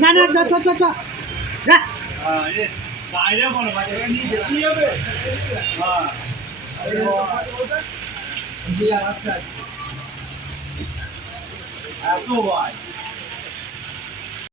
না না চ চ চ চ রাখ বাইরে বলো বাচ্চাকে নিয়ে যেতে হবে হ্যাঁ এত ভাই